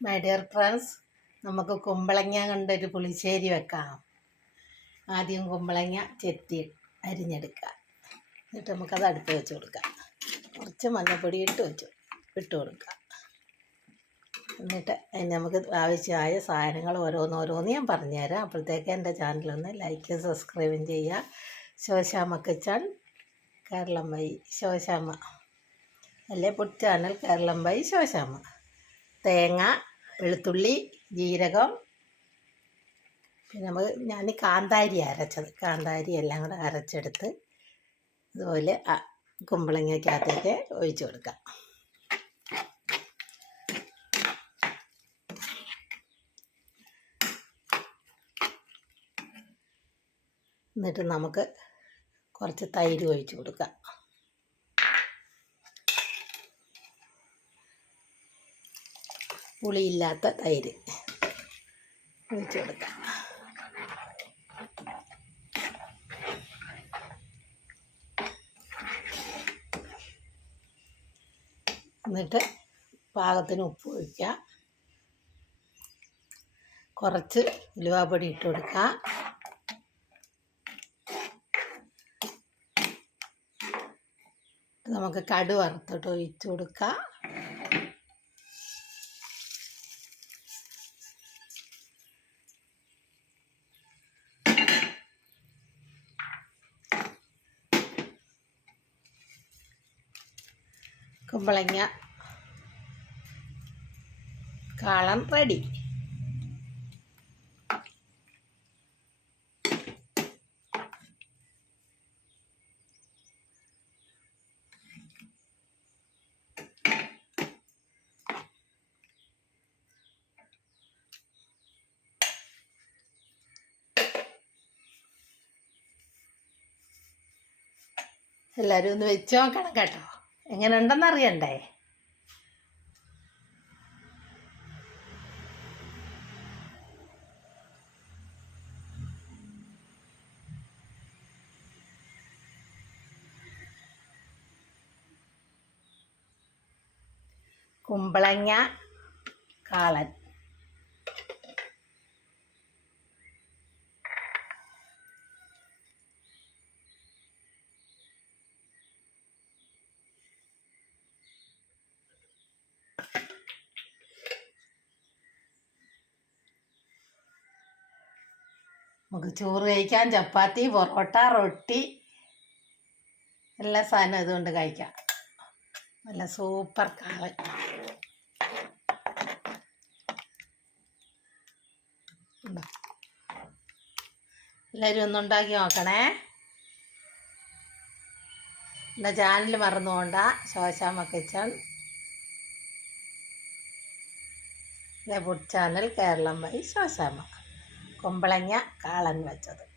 My dear friends നമുക്ക് കുമ്പളങ്ങ കണ്ടൊരു പുളിശ്ശേരി വെക്കാം. ആദ്യം കുമ്പളങ്ങ ചെത്തി അരിഞ്ഞെടുക്കുക എന്നിട്ട് നമുക്കത് അടുപ്പ് വെച്ച് കൊടുക്കാം. കുറച്ച് മഞ്ഞൾപ്പൊടി ഇട്ട് വെച്ചു ഇട്ട് കൊടുക്കുക എന്നിട്ട് അതിന് നമുക്ക് ആവശ്യമായ സാധനങ്ങൾ ഓരോന്നോരോന്ന് ഞാൻ പറഞ്ഞുതരാം. അപ്പോഴത്തേക്ക് എന്റെ ചാനലൊന്ന് ലൈക്ക് സബ്സ്ക്രൈബും ചെയ്യുക. ശോശാമ കിച്ചൺ കേരളം വൈ ശോശാമ. അല്ലേ പുട്ട് ചാനൽ കേരളം വൈ ശോശാമ. തേങ്ങ വെളുത്തുള്ളി ജീരകം പിന്നെ നമുക്ക് ഞാൻ കാന്താരി അരച്ചത്. കാന്താരി എല്ലാം കൂടെ അരച്ചെടുത്ത് ഇതുപോലെ കുമ്പളങ്ങക്കകത്തേക്ക് ഒഴിച്ചു കൊടുക്കാം. എന്നിട്ട് നമുക്ക് കുറച്ച് തൈര് ഒഴിച്ചു കൊടുക്കാം. പുളിയില്ലാത്ത തൈര്. ഒഴിച്ച് കൊടുക്കാം എന്നിട്ട് പാകത്തിന് ഉപ്പ് ഒഴിക്കുക. കുറച്ച് ഉലുവാപ്പൊടി ഇട്ട് കൊടുക്കുക. നമുക്ക് കടു വറുത്തിട്ട് ഒഴിച്ചു കൊടുക്കുക. കുമ്പളങ്ങ. കാളം റെഡി. എല്ലാവരും ഒന്ന് വെച്ച് നോക്കണം കേട്ടോ. എങ്ങനെ ഉണ്ടെന്ന് അറിയണ്ടേ? കുമ്പളങ്ങ കാളൻ. നമുക്ക് ചോറ് കഴിക്കാൻ ചപ്പാത്തി പൊറോട്ട റൊട്ടി എല്ലാ സാധനവും ഇതുകൊണ്ട് കഴിക്കാം. നല്ല സൂപ്പർ ഉണ്ടോ? എല്ലാവരും ഒന്നുണ്ടാക്കി നോക്കണേ. എന്റെ ചാനൽ മറന്നുകൊണ്ട ശോശാമ കിച്ചൺ. ചാനൽ കേരളം വഴി ശോശാമ്മ. കുമ്പളങ്ങ കാളൻ വെച്ചത്.